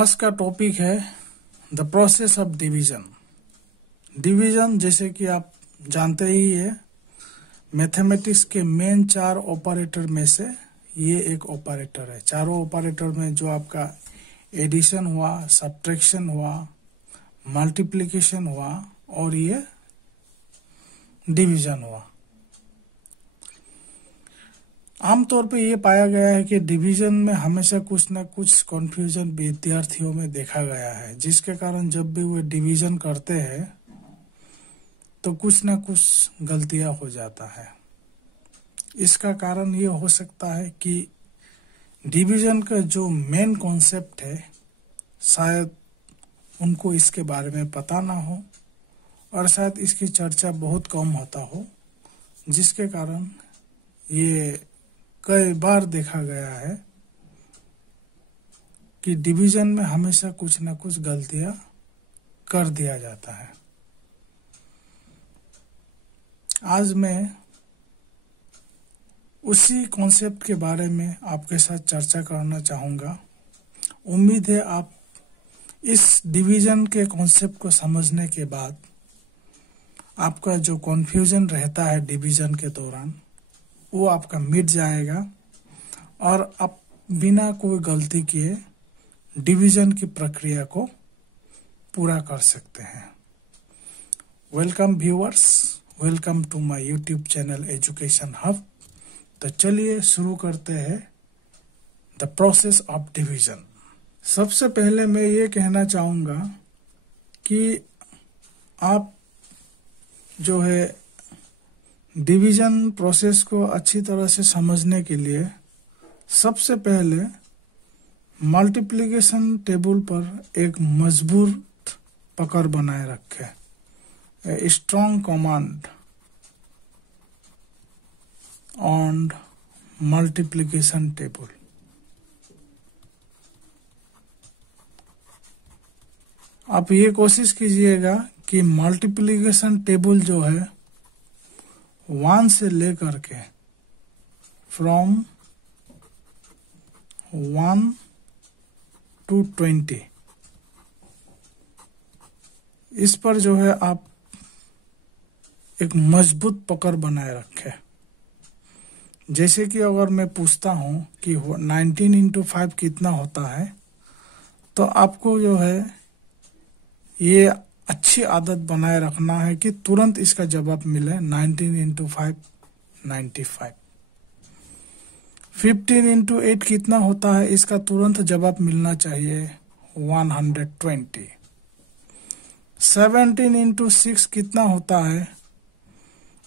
आज का टॉपिक है the process of division. Division जैसे कि आप जानते ही है, मैथमेटिक्स के मेन 4 ऑपरेटर में से ये एक ऑपरेटर है। चारों ऑपरेटर में जो आपका एडिशन हुआ, सब्ट्रैक्शन हुआ, मल्टीप्लिकेशन हुआ और ये डिवीजन हुआ। आमतौर पे ये पाया गया है कि डिवीजन में हमेशा कुछ ना कुछ कंफ्यूजन विद्यार्थियों में देखा गया है, जिसके कारण जब भी वे डिवीजन करते हैं तो कुछ ना कुछ गलतियां हो जाता है। इसका कारण ये हो सकता है कि डिवीजन का जो मेन कॉन्सेप्ट है शायद उनको इसके बारे में पता ना हो और शायद इसकी चर्चा बहुत कम होता हो, जिसके कारण ये कई बार देखा गया है कि डिवीजन में हमेशा कुछ ना कुछ गलतियां कर दिया जाता है। आज मैं उसी कॉन्सेप्ट के बारे में आपके साथ चर्चा करना चाहूंगा। उम्मीद है आप इस डिवीजन के कॉन्सेप्ट को समझने के बाद आपका जो कन्फ्यूजन रहता है डिवीजन के दौरान वो आपका मिट जाएगा और आप बिना कोई गलती किए डिवीजन की प्रक्रिया को पूरा कर सकते हैं। Welcome viewers, welcome to my YouTube channel education hub. तो चलिए शुरू करते हैं द प्रोसेस ऑफ डिवीजन। सबसे पहले मैं ये कहना चाहूंगा कि आप जो है डिवीजन प्रोसेस को अच्छी तरह से समझने के लिए सबसे पहले मल्टीप्लिकेशन टेबल पर एक मजबूत पकड़ बनाए रखें। A strong command on multiplication table. आप ये कोशिश कीजिएगा कि मल्टीप्लिकेशन टेबल जो है 1 से लेकर के फ्रॉम 1 to 20 इस पर जो है आप एक मजबूत पकड़ बनाए रखें। जैसे कि अगर मैं पूछता हूं कि 19 into 5 कितना होता है, तो आपको जो है ये अच्छी आदत बनाए रखना है कि तुरंत इसका जवाब मिले। 19 into 5 95। 15 into 8 कितना होता है, इसका तुरंत जवाब मिलना चाहिए 120। 17 into 6 कितना होता है,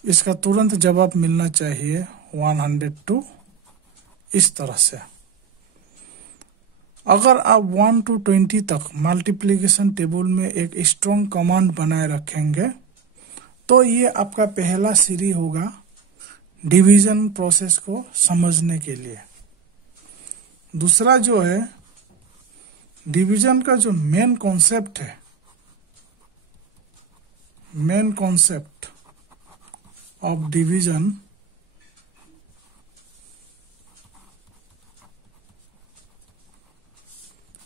इसका तुरंत जवाब मिलना चाहिए 102। इस तरह से अगर आप 1 to 20 तक मल्टीप्लिकेशन टेबल में एक स्ट्रॉन्ग कमांड बनाए रखेंगे तो ये आपका पहला सीढ़ी होगा डिवीजन प्रोसेस को समझने के लिए। दूसरा जो है डिवीजन का जो मेन कॉन्सेप्ट है, मेन कॉन्सेप्ट ऑफ डिवीजन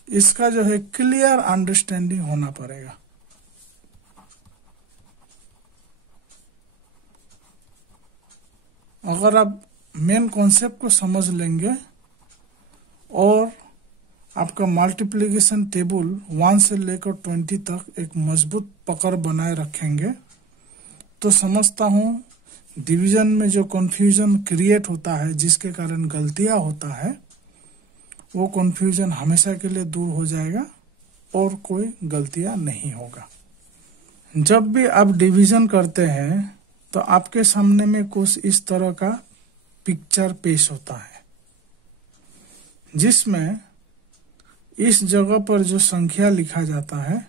इसका जो है क्लियर अंडरस्टैंडिंग होना पड़ेगा। अगर आप मेन कॉन्सेप्ट को समझ लेंगे और आपका मल्टीप्लिकेशन टेबल 1 से लेकर 20 तक एक मजबूत पकड़ बनाए रखेंगे तो समझता हूं डिवीजन में जो कंफ्यूजन क्रिएट होता है, जिसके कारण गलतियां होता है, वो कंफ्यूजन हमेशा के लिए दूर हो जाएगा और कोई गलतियां नहीं होगा। जब भी आप डिवीजन करते हैं तो आपके सामने में कुछ इस तरह का पिक्चर पेश होता है, जिसमें इस जगह पर जो संख्या लिखा जाता है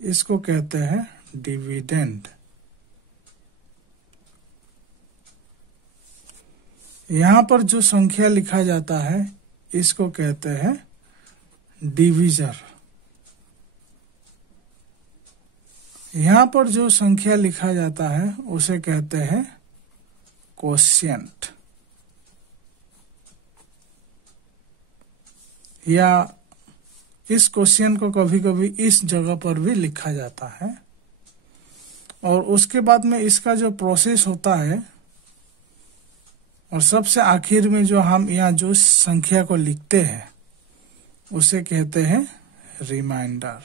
इसको कहते हैं डिविडेंड। यहां पर जो संख्या लिखा जाता है इसको कहते हैं डिवीजर। यहां पर जो संख्या लिखा जाता है उसे कहते हैं कोशिएंट, या इस क्वेश्चन को कभी कभी इस जगह पर भी लिखा जाता है। और उसके बाद में इसका जो प्रोसेस होता है और सबसे आखिर में जो हम यहाँ जो संख्या को लिखते हैं उसे कहते हैं रिमाइंडर।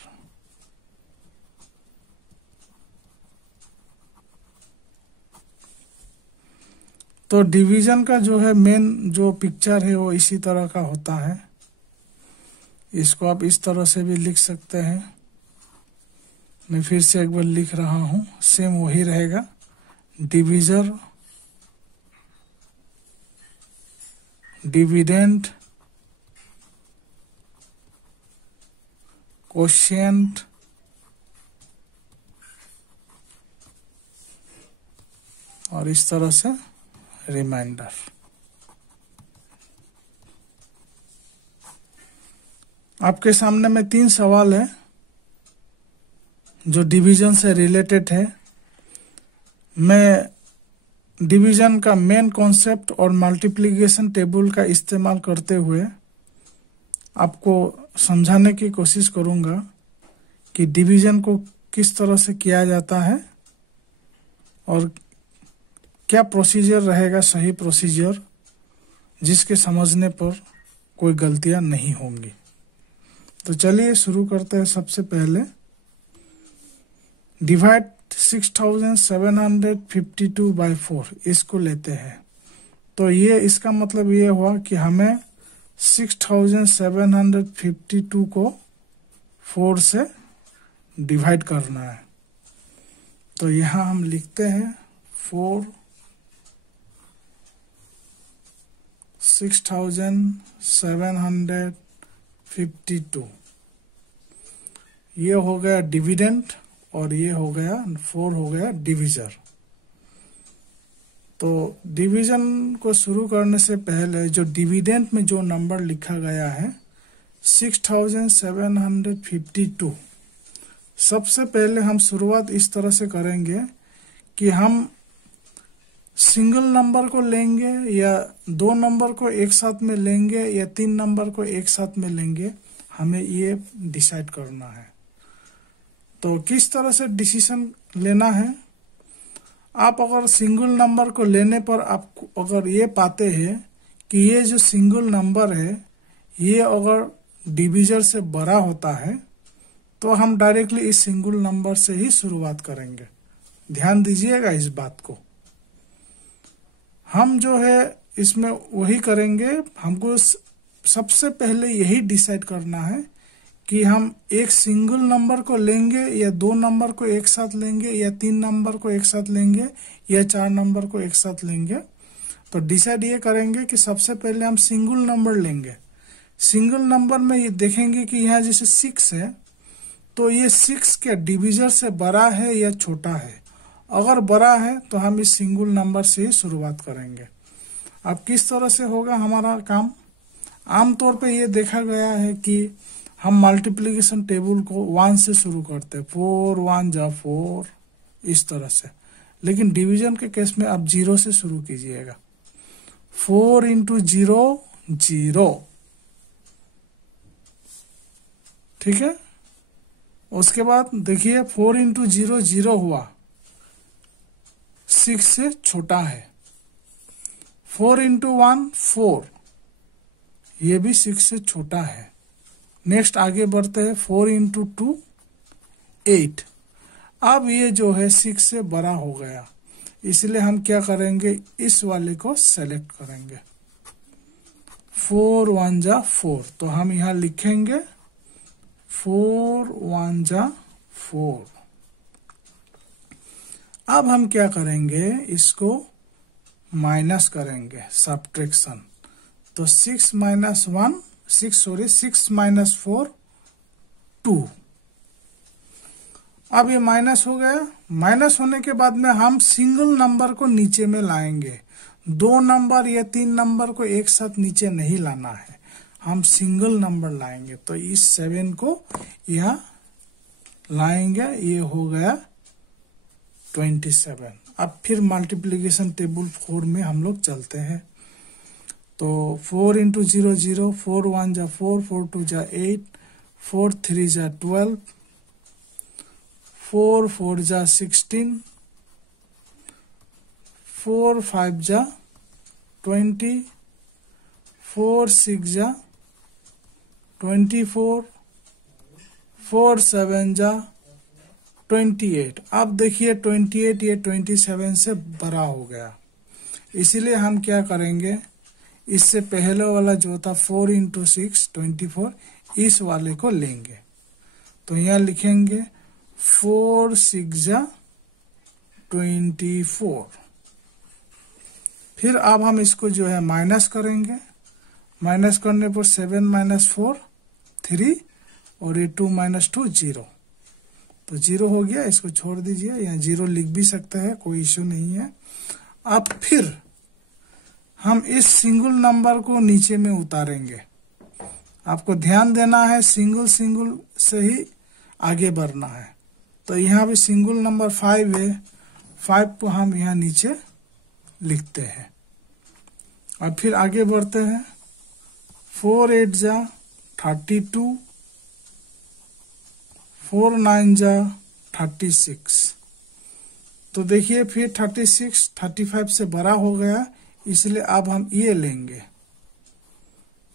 तो डिवीजन का जो है मेन जो पिक्चर है वो इसी तरह का होता है। इसको आप इस तरह से भी लिख सकते हैं। मैं फिर से एक बार लिख रहा हूं, सेम वही रहेगा। डिवीजर, डिविडेंड, कोशिएंट, और इस तरह से रिमाइंडर। आपके सामने में 3 सवाल है जो डिवीजन से रिलेटेड है। मैं डिवीजन का मेन कॉन्सेप्ट और मल्टीप्लिकेशन टेबल का इस्तेमाल करते हुए आपको समझाने की कोशिश करूंगा कि डिवीजन को किस तरह से किया जाता है और क्या प्रोसीजर रहेगा, सही प्रोसीजर जिसके समझने पर कोई गलतियां नहीं होंगी। तो चलिए शुरू करते हैं। सबसे पहले डिवाइड 6752 बाई 4 इसको लेते हैं। तो ये इसका मतलब ये हुआ कि हमें 6752 को 4 से डिवाइड करना है। तो यहाँ हम लिखते हैं 4 6752। ये हो गया डिविडेंड और ये हो गया 4 हो गया डिविजर। तो डिवीजन को शुरू करने से पहले जो डिविडेंड में जो नंबर लिखा गया है 6752, सबसे पहले हम शुरुआत इस तरह से करेंगे कि हम सिंगल नंबर को लेंगे या 2 नंबर को एक साथ में लेंगे या 3 नंबर को एक साथ में लेंगे, हमें ये डिसाइड करना है। तो किस तरह से डिसीजन लेना है, आप अगर सिंगल नंबर को लेने पर आप अगर ये पाते हैं कि ये जो सिंगल नंबर है ये अगर डिविजर से बड़ा होता है तो हम डायरेक्टली इस सिंगल नंबर से ही शुरुआत करेंगे। ध्यान दीजिएगा इस बात को। हम जो है इसमें वही करेंगे। हमको सबसे पहले यही डिसाइड करना है कि हम एक सिंगल नंबर को लेंगे या 2 नंबर को एक साथ लेंगे या 3 नंबर को एक साथ लेंगे या 4 नंबर को एक साथ लेंगे। तो डिसाइड ये करेंगे कि सबसे पहले हम सिंगल नंबर लेंगे। सिंगल नंबर में ये देखेंगे कि यहाँ जैसे 6 है तो ये 6 के डिविजर से बड़ा है या छोटा है। अगर बड़ा है तो हम इस सिंगल नंबर से ही शुरुआत करेंगे। अब किस तरह से होगा हमारा काम, आमतौर पे ये देखा गया है कि हम मल्टीप्लिकेशन टेबल को 1 से शुरू करते हैं, 4 1 जा 4 इस तरह से। लेकिन डिवीजन के केस में आप 0 से शुरू कीजिएगा। 4 इंटू 0 0, ठीक है। उसके बाद देखिए 4 इंटू 0 0 हुआ, 6 से छोटा है। 4 इंटू 1 4, ये भी 6 से छोटा है। नेक्स्ट आगे बढ़ते हैं 4 इंटू 2 8। अब ये जो है 6 से बड़ा हो गया, इसलिए हम क्या करेंगे, इस वाले को सेलेक्ट करेंगे। 4 1 जा 4, तो हम यहाँ लिखेंगे 4 1 जा 4। अब हम क्या करेंगे, इसको माइनस करेंगे, सब्ट्रैक्शन। तो 6 माइनस 4 2। अब ये माइनस हो गया। माइनस होने के बाद में हम सिंगल नंबर को नीचे में लाएंगे। 2 नंबर या 3 नंबर को एक साथ नीचे नहीं लाना है, हम सिंगल नंबर लाएंगे। तो इस 7 को यहाँ लाएंगे, ये हो गया 27। अब फिर मल्टीप्लिकेशन टेबल 4 में हम लोग चलते हैं। तो 4 इंटू 0 0, 4 1 जा 4, 4 2 जा 8, 4 3 जा 12, 4 4 जा 16, 4 5 जा 20, 4 6 जा 24, 4 7 जा 28। अब देखिए 28 ये 27 से बड़ा हो गया, इसीलिए हम क्या करेंगे, इससे पहले वाला जो था 4 इंटू 6 24, इस वाले को लेंगे। तो यहाँ लिखेंगे 4 6 जा 24। फिर अब हम इसको जो है माइनस करेंगे। माइनस करने पर 7 माइनस 4 3 और ये 2 माइनस 2 0, तो 0 हो गया। इसको छोड़ दीजिए, यहाँ 0 लिख भी सकते हैं, कोई इश्यू नहीं है। अब फिर हम इस सिंगल नंबर को नीचे में उतारेंगे। आपको ध्यान देना है, सिंगल सिंगल से ही आगे बढ़ना है। तो यहाँ भी सिंगल नंबर 5 है, 5 को हम यहाँ नीचे लिखते हैं। अब फिर आगे बढ़ते हैं। 4 8 जा 32, 4 9 जा 36। तो देखिए फिर 36 35 से बड़ा हो गया, इसलिए अब हम ये लेंगे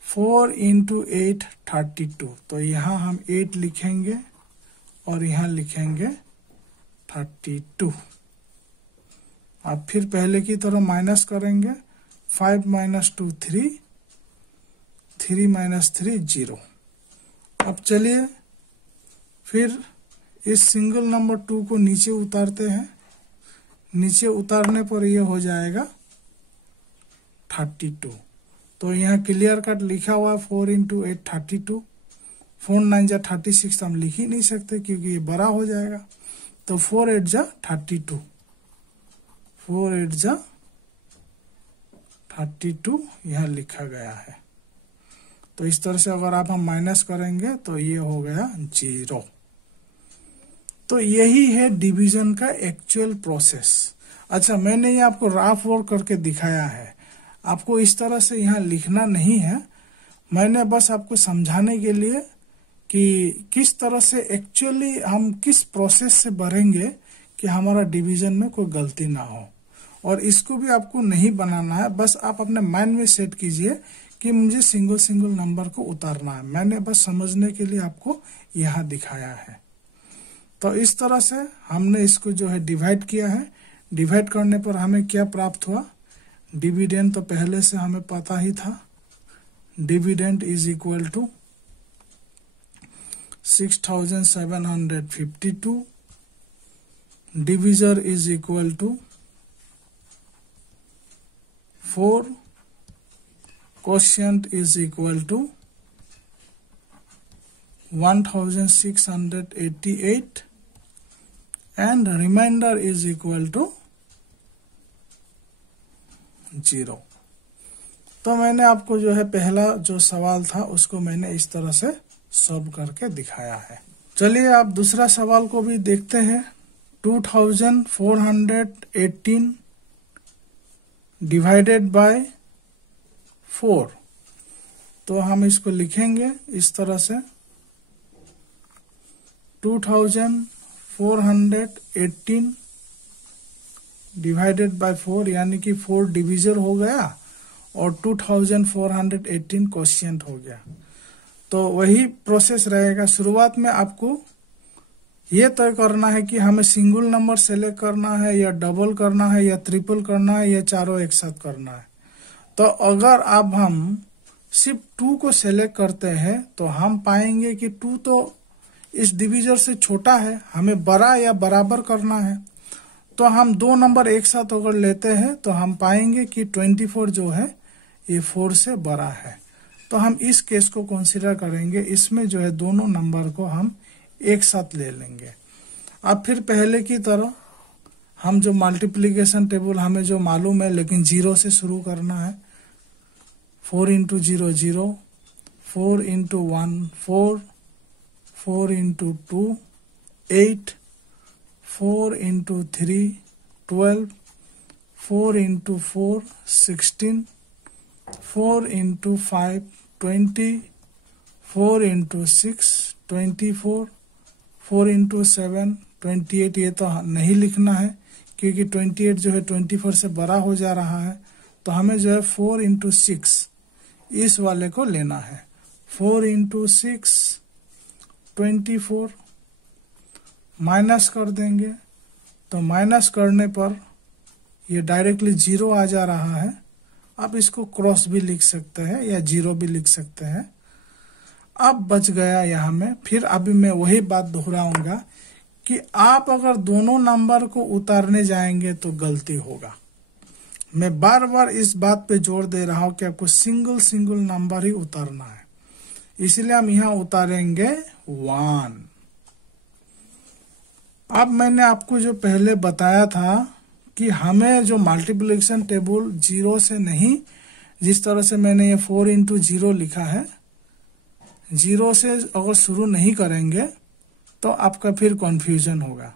4 इंटू 8 32। तो यहाँ हम 8 लिखेंगे और यहाँ लिखेंगे 32। अब फिर पहले की तरह माइनस करेंगे। 5 माइनस 2 3, 3 माइनस 3 0। अब चलिए फिर इस सिंगल नंबर 2 को नीचे उतारते हैं। नीचे उतारने पर यह हो जाएगा 32। तो यहाँ क्लियर कट लिखा हुआ है 4 इंटू 8 32। 4 9 जा 36 तो हम लिख ही नहीं सकते क्योंकि ये बड़ा हो जाएगा। तो 4 8 जा 32, 4 8 जा 32 यहाँ लिखा गया है। तो इस तरह से अगर आप हम माइनस करेंगे तो ये हो गया 0। तो यही है डिवीजन का एक्चुअल प्रोसेस। अच्छा, मैंने ये आपको रफ वर्क करके दिखाया है, आपको इस तरह से यहाँ लिखना नहीं है। मैंने बस आपको समझाने के लिए कि किस तरह से एक्चुअली हम किस प्रोसेस से बढ़ेंगे कि हमारा डिवीजन में कोई गलती ना हो। और इसको भी आपको नहीं बनाना है, बस आप अपने माइंड में सेट कीजिए कि मुझे सिंगल सिंगल नंबर को उतारना है। मैंने बस समझने के लिए आपको यहाँ दिखाया है। तो इस तरह से हमने इसको जो है डिवाइड किया है। डिवाइड करने पर हमें क्या प्राप्त हुआ, डिविडेंड तो पहले से हमें पता ही था। Dividend is equal to 6752। Divisor is equal to 4। Quotient is equal to 1688 and remainder is equal to 0। तो मैंने आपको जो है पहला जो सवाल था उसको मैंने इस तरह से सॉल्व करके दिखाया है। चलिए आप दूसरा सवाल को भी देखते हैं। 2418 डिवाइडेड बाय 4। तो हम इसको लिखेंगे इस तरह से 2418 डिवाइडेड बाय 4, यानी कि 4 डिविजर हो गया और 2418 क्वोशिएंट हो गया। तो वही प्रोसेस रहेगा। शुरुआत में आपको ये तय करना है कि हमें सिंगल नंबर सेलेक्ट करना है या डबल करना है या ट्रिपल करना है या चारों एक साथ करना है। तो अगर अब हम सिर्फ 2 को सेलेक्ट करते हैं तो हम पाएंगे कि 2 तो इस डिविजर से छोटा है, हमें बड़ा या बराबर करना है। तो हम 2 नंबर एक साथ अगर लेते हैं तो हम पाएंगे कि 24 जो है ये 4 से बड़ा है। तो हम इस केस को कंसीडर करेंगे। इसमें जो है दोनों नंबर को हम एक साथ ले लेंगे। अब फिर पहले की तरह हम जो मल्टीप्लिकेशन टेबल हमें जो मालूम है, लेकिन 0 से शुरू करना है। 4 into 0 0, 4 into 1 4, 4 into 2 8, 4 into 3 12, 4 into 4 16, 4 into 5 20, 4 into 6 24, 4 into 7 28, ये तो नहीं लिखना है क्योंकि 28 जो है 24 से बड़ा हो जा रहा है। तो हमें जो है 4 इंटू 6 इस वाले को लेना है। 4 इंटू 6 24, माइनस कर देंगे तो माइनस करने पर ये डायरेक्टली 0 आ जा रहा है। आप इसको क्रॉस भी लिख सकते हैं या 0 भी लिख सकते हैं। अब बच गया यहाँ में। फिर अभी मैं वही बात दोहराऊंगा कि आप अगर दोनों नंबर को उतारने जाएंगे तो गलती होगा। मैं बार बार इस बात पे जोर दे रहा हूं कि आपको सिंगल नंबर ही उतारना है, इसलिए हम यहाँ उतारेंगे 1। अब मैंने आपको जो पहले बताया था कि हमें जो मल्टीप्लिकेशन टेबल 0 से नहीं, जिस तरह से मैंने ये 4 इंटू 0 लिखा है, 0 से अगर शुरू नहीं करेंगे तो आपका फिर कंफ्यूजन होगा।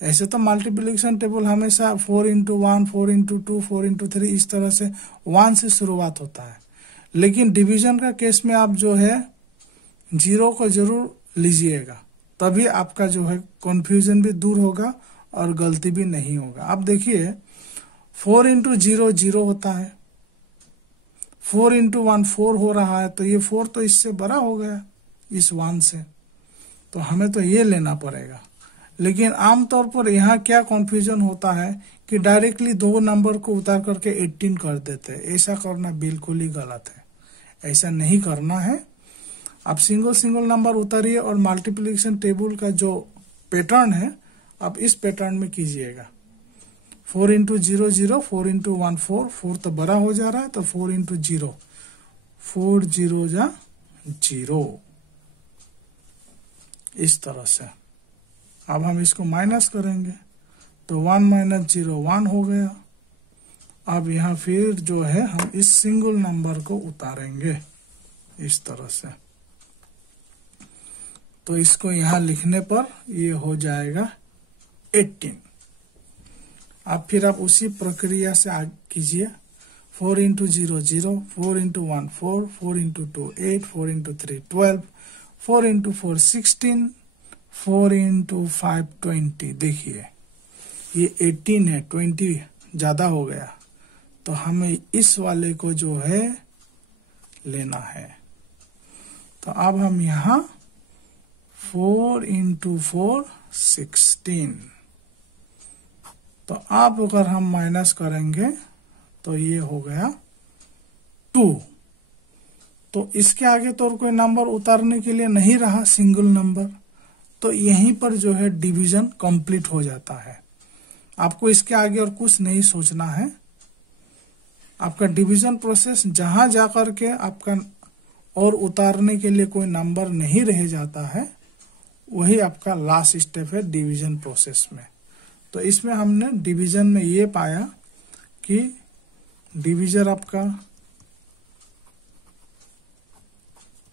ऐसे तो मल्टीप्लिकेशन टेबल हमेशा 4 इंटू 1, 4 इंटू 2, 4 इंटू 3 इस तरह से 1 से शुरुआत होता है। लेकिन डिवीजन का केस में आप जो है 0 को जरूर लीजिएगा, तभी आपका जो है कंफ्यूजन भी दूर होगा और गलती भी नहीं होगा। आप देखिए 4 इंटू 0 0 होता है, 4 इंटू 1 4 हो रहा है, तो ये 4 तो इससे बड़ा हो गया इस 1 से, तो हमें तो ये लेना पड़ेगा। लेकिन आमतौर पर यहाँ क्या कंफ्यूजन होता है कि डायरेक्टली दो नंबर को उतार करके 18 कर देते हैं। ऐसा करना बिल्कुल ही गलत है, ऐसा नहीं करना है। आप सिंगल नंबर उतारिए और मल्टीप्लिकेशन टेबल का जो पैटर्न है आप इस पैटर्न में कीजिएगा। 4 इंटू 0 0, 4 इंटू 1 4, 4 तो बड़ा हो जा रहा है, तो 4 इंटू 0, 4 0 जा 0, इस तरह से। अब हम इसको माइनस करेंगे तो 1 माइनस 0 1 हो गया। अब यहाँ फिर जो है हम इस सिंगल नंबर को उतारेंगे इस तरह से, तो इसको यहाँ लिखने पर ये हो जाएगा 18। अब फिर आप उसी प्रक्रिया से आगे कीजिए। 4 into 0 0, 4 into 1 4, 4 into 2 8, 4 into 3 12, 4 into 4 16, 4 into 5 20। देखिए ये 18 है, 20 ज्यादा हो गया, तो हमें इस वाले को जो है लेना है। तो अब हम यहाँ 4 इंटू 4 16, तो आप अगर हम माइनस करेंगे तो ये हो गया 2। तो इसके आगे तो और कोई नंबर उतारने के लिए नहीं रहा सिंगल नंबर, तो यहीं पर जो है डिवीजन कंप्लीट हो जाता है। आपको इसके आगे और कुछ नहीं सोचना है। आपका डिवीजन प्रोसेस जहां जाकर के आपका और उतारने के लिए कोई नंबर नहीं रह जाता है, वही आपका लास्ट स्टेप है डिवीजन प्रोसेस में। तो इसमें हमने डिवीजन में ये पाया कि डिवीजर आपका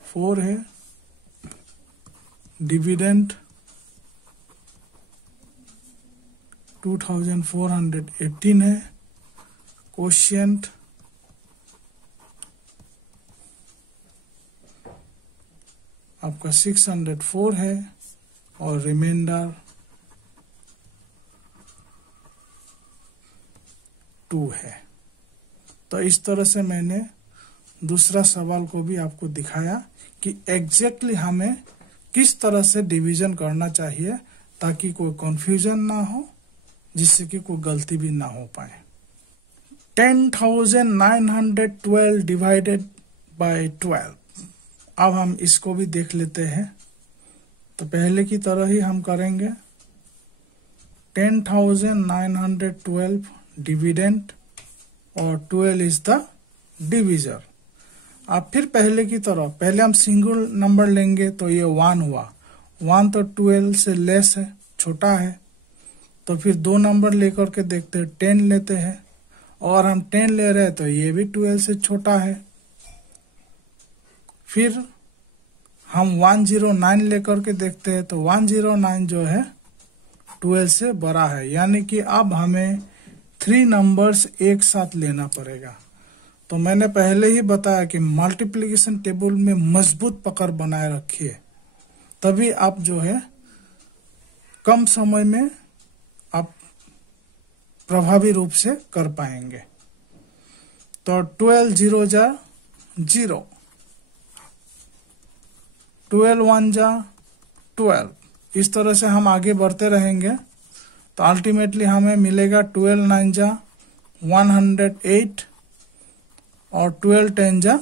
4 है, डिविडेंड 2418 है, कोशिएंट आपका 604 है और रिमाइंडर 2 है। तो इस तरह से मैंने दूसरा सवाल को भी आपको दिखाया कि एग्जैक्टली हमें किस तरह से डिवीजन करना चाहिए ताकि कोई कंफ्यूजन ना हो, जिससे कि कोई गलती भी ना हो पाए। 10,912 डिवाइडेड बाय 12। अब हम इसको भी देख लेते हैं। तो पहले की तरह ही हम करेंगे। 10,912 डिविडेंड और 12 इज द डिविजर। अब फिर पहले की तरह, पहले हम सिंगल नंबर लेंगे तो ये 1 हुआ। 1 तो 12 से लेस है, छोटा है। तो फिर दो नंबर लेकर के देखते हैं, 10 लेते हैं, और हम 10 ले रहे हैं तो ये भी 12 से छोटा है। फिर हम 109 लेकर के देखते हैं तो 109 जो है 12 से बड़ा है। यानी कि अब हमें 3 नंबर्स एक साथ लेना पड़ेगा। तो मैंने पहले ही बताया कि मल्टीप्लिकेशन टेबल में मजबूत पकड़ बनाए रखिए। तभी आप जो है कम समय में आप प्रभावी रूप से कर पाएंगे। तो 12 0 जा 0, 12 1 जा 12, इस तरह से हम आगे बढ़ते रहेंगे। तो अल्टीमेटली हमें मिलेगा 12 9 जा 108 और 12 10 जा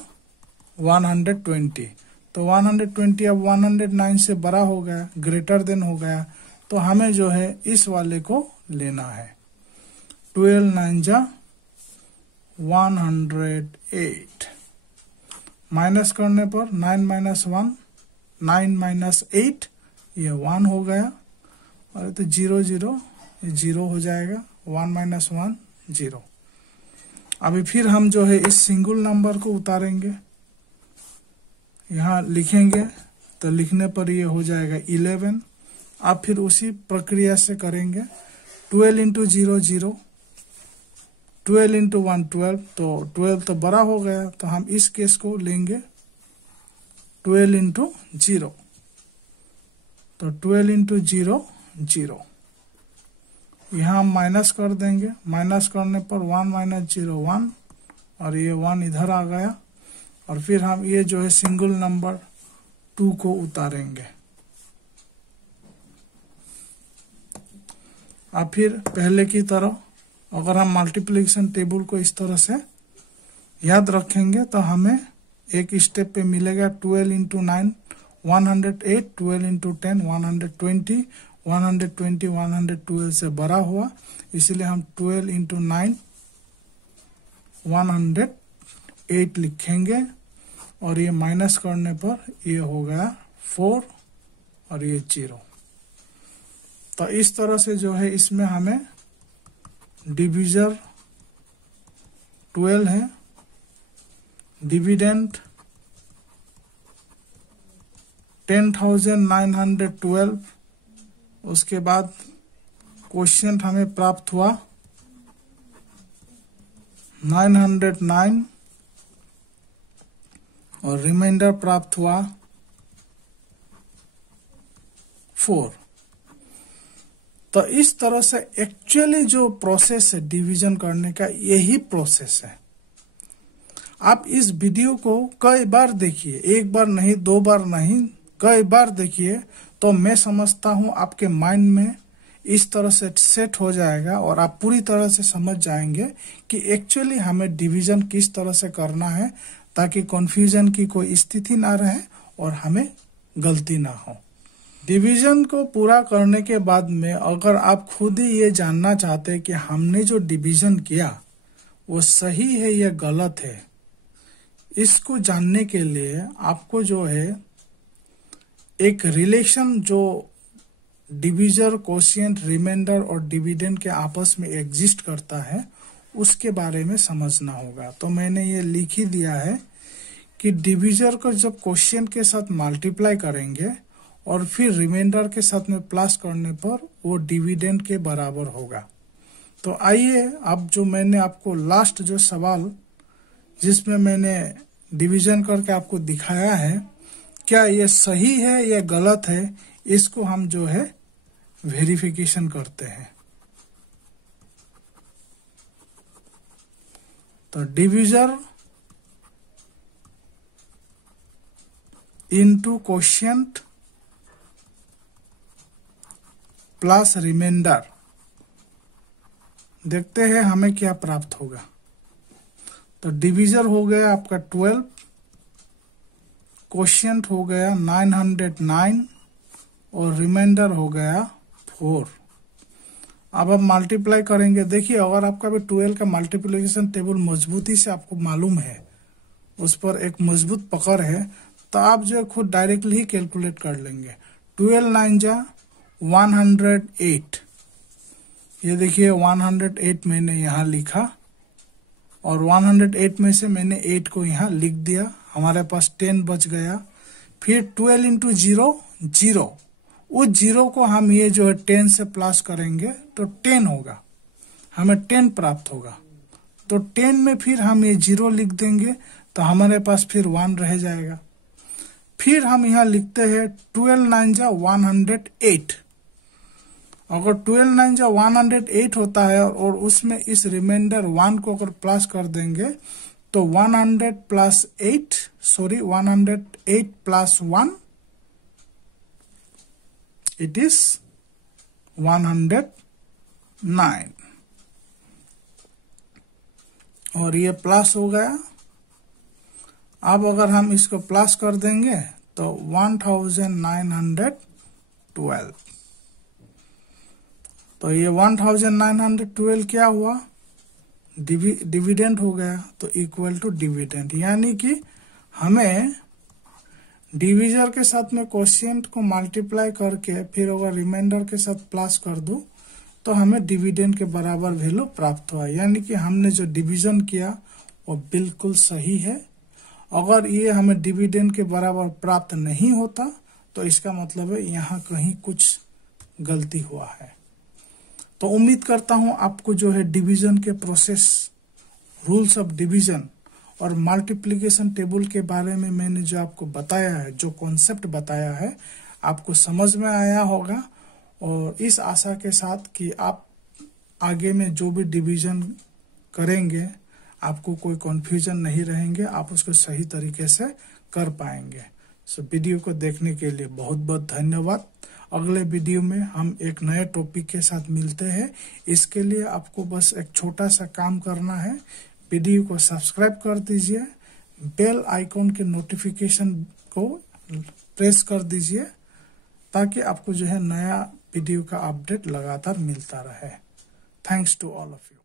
120। तो 120 अब 109 से बड़ा हो गया, ग्रेटर देन हो गया, तो हमें जो है इस वाले को लेना है। 12 9 जा 108, माइनस करने पर 9 माइनस 1 9 माइनस 8, ये 1 हो गया, और तो 0 0 0 हो जाएगा, 1 माइनस 1 0। अभी फिर हम जो है इस सिंगल नंबर को उतारेंगे, यहाँ लिखेंगे, तो लिखने पर ये हो जाएगा 11। आप फिर उसी प्रक्रिया से करेंगे। 12 इंटू 0 0, 12 इंटू 1 12, तो 12 तो बड़ा हो गया, तो हम इस केस को लेंगे 12 इंटू 0, तो 12 इंटू 0 0। यहाँ हम माइनस कर देंगे, माइनस करने पर 1 माइनस 0 1, और ये 1 इधर आ गया, और फिर हम ये जो है सिंगल नंबर 2 को उतारेंगे। अब फिर पहले की तरह अगर हम मल्टीप्लिकेशन टेबल को इस तरह से याद रखेंगे, तो हमें एक स्टेप पे मिलेगा 12 इंटू 9 108, 12 इंटू 10 120, 120 112 से बड़ा हुआ, इसलिए हम 12 इंटू 9 108 लिखेंगे, और ये माइनस करने पर ये हो गया 4 और ये 0। तो इस तरह से जो है इसमें हमें डिविजर 12 है, डिविडेंड 10,912, उसके बाद क्वोशिएंट हमें प्राप्त हुआ 909, और रिमाइंडर प्राप्त हुआ 4। तो इस तरह से एक्चुअली जो प्रोसेस है डिवीजन करने का, यही प्रोसेस है। आप इस वीडियो को कई बार देखिए, एक बार नहीं, 2 बार नहीं, कई बार देखिए, तो मैं समझता हूं आपके माइंड में इस तरह से सेट हो जाएगा, और आप पूरी तरह से समझ जाएंगे कि एक्चुअली हमें डिवीजन किस तरह से करना है, ताकि कंफ्यूजन की कोई स्थिति ना रहे और हमें गलती ना हो। डिवीजन को पूरा करने के बाद में अगर आप खुद ही ये जानना चाहते हैं कि हमने जो डिवीजन किया वो सही है या गलत है, इसको जानने के लिए आपको जो है एक रिलेशन जो डिविजर, कोशिएंट, रिमाइंडर और डिविडेंड के आपस में एग्जिस्ट करता है, उसके बारे में समझना होगा। तो मैंने ये लिख ही दिया है कि डिविजर को जब कोशिएंट के साथ मल्टीप्लाई करेंगे और फिर रिमाइंडर के साथ में प्लस करने पर वो डिविडेंड के बराबर होगा। तो आइए अब जो मैंने आपको लास्ट जो सवाल जिसमें मैंने डिवीजन करके आपको दिखाया है, क्या ये सही है या गलत है, इसको हम जो है वेरिफिकेशन करते हैं। तो divisor into quotient plus remainder, देखते हैं हमें क्या प्राप्त होगा। तो डिविजर हो गया आपका 12, कोशिएंट हो गया 909 और रिमाइंडर हो गया 4। अब आप मल्टीप्लाई करेंगे, देखिए अगर आपका भी 12 का मल्टीप्लिकेशन टेबल मजबूती से आपको मालूम है, उस पर एक मजबूत पकड़ है, तो आप जो खुद डायरेक्टली ही कैलकुलेट कर लेंगे। 12 9 जा 108, ये देखिए 108 मैंने यहाँ लिखा, और 108 में से मैंने 8 को यहाँ लिख दिया, हमारे पास 10 बच गया। फिर 12 इंटू 0 0, उस 0 को हम ये जो है 10 से प्लस करेंगे तो 10 होगा, हमें 10 प्राप्त होगा। तो 10 में फिर हम ये 0 लिख देंगे, तो हमारे पास फिर 1 रह जाएगा। फिर हम यहाँ लिखते हैं 12 9 जा 108। अगर 12 9 जा 108 होता है और उसमें इस रिमाइंडर 1 को अगर प्लस कर देंगे तो 108 प्लस 1 इट इज 109 और ये प्लस हो गया। अब अगर हम इसको प्लस कर देंगे तो 1912। तो ये 1912 क्या हुआ, डिविडेंड हो गया, तो इक्वल टू डिविडेंड। यानी कि हमें डिविजर के साथ में कोशिएंट को मल्टीप्लाई करके फिर अगर रिमाइंडर के साथ प्लस कर दूं तो हमें डिविडेंड के बराबर वैल्यू प्राप्त हुआ। यानी कि हमने जो डिवीजन किया वो बिल्कुल सही है। अगर ये हमें डिविडेंड के बराबर प्राप्त नहीं होता तो इसका मतलब है यहाँ कहीं कुछ गलती हुआ है। तो उम्मीद करता हूं आपको जो है डिवीजन के प्रोसेस, रूल्स ऑफ डिवीजन और मल्टीप्लिकेशन टेबल के बारे में मैंने जो आपको बताया है, जो कॉन्सेप्ट बताया है, आपको समझ में आया होगा। और इस आशा के साथ कि आप आगे में जो भी डिवीजन करेंगे आपको कोई कन्फ्यूजन नहीं रहेंगे, आप उसको सही तरीके से कर पाएंगे। सो वीडियो को देखने के लिए बहुत बहुत धन्यवाद। अगले वीडियो में हम एक नए टॉपिक के साथ मिलते हैं। इसके लिए आपको बस एक छोटा सा काम करना है, वीडियो को सब्सक्राइब कर दीजिए, बेल आइकॉन के नोटिफिकेशन को प्रेस कर दीजिए ताकि आपको जो है नया वीडियो का अपडेट लगातार मिलता रहे। Thanks to all of you.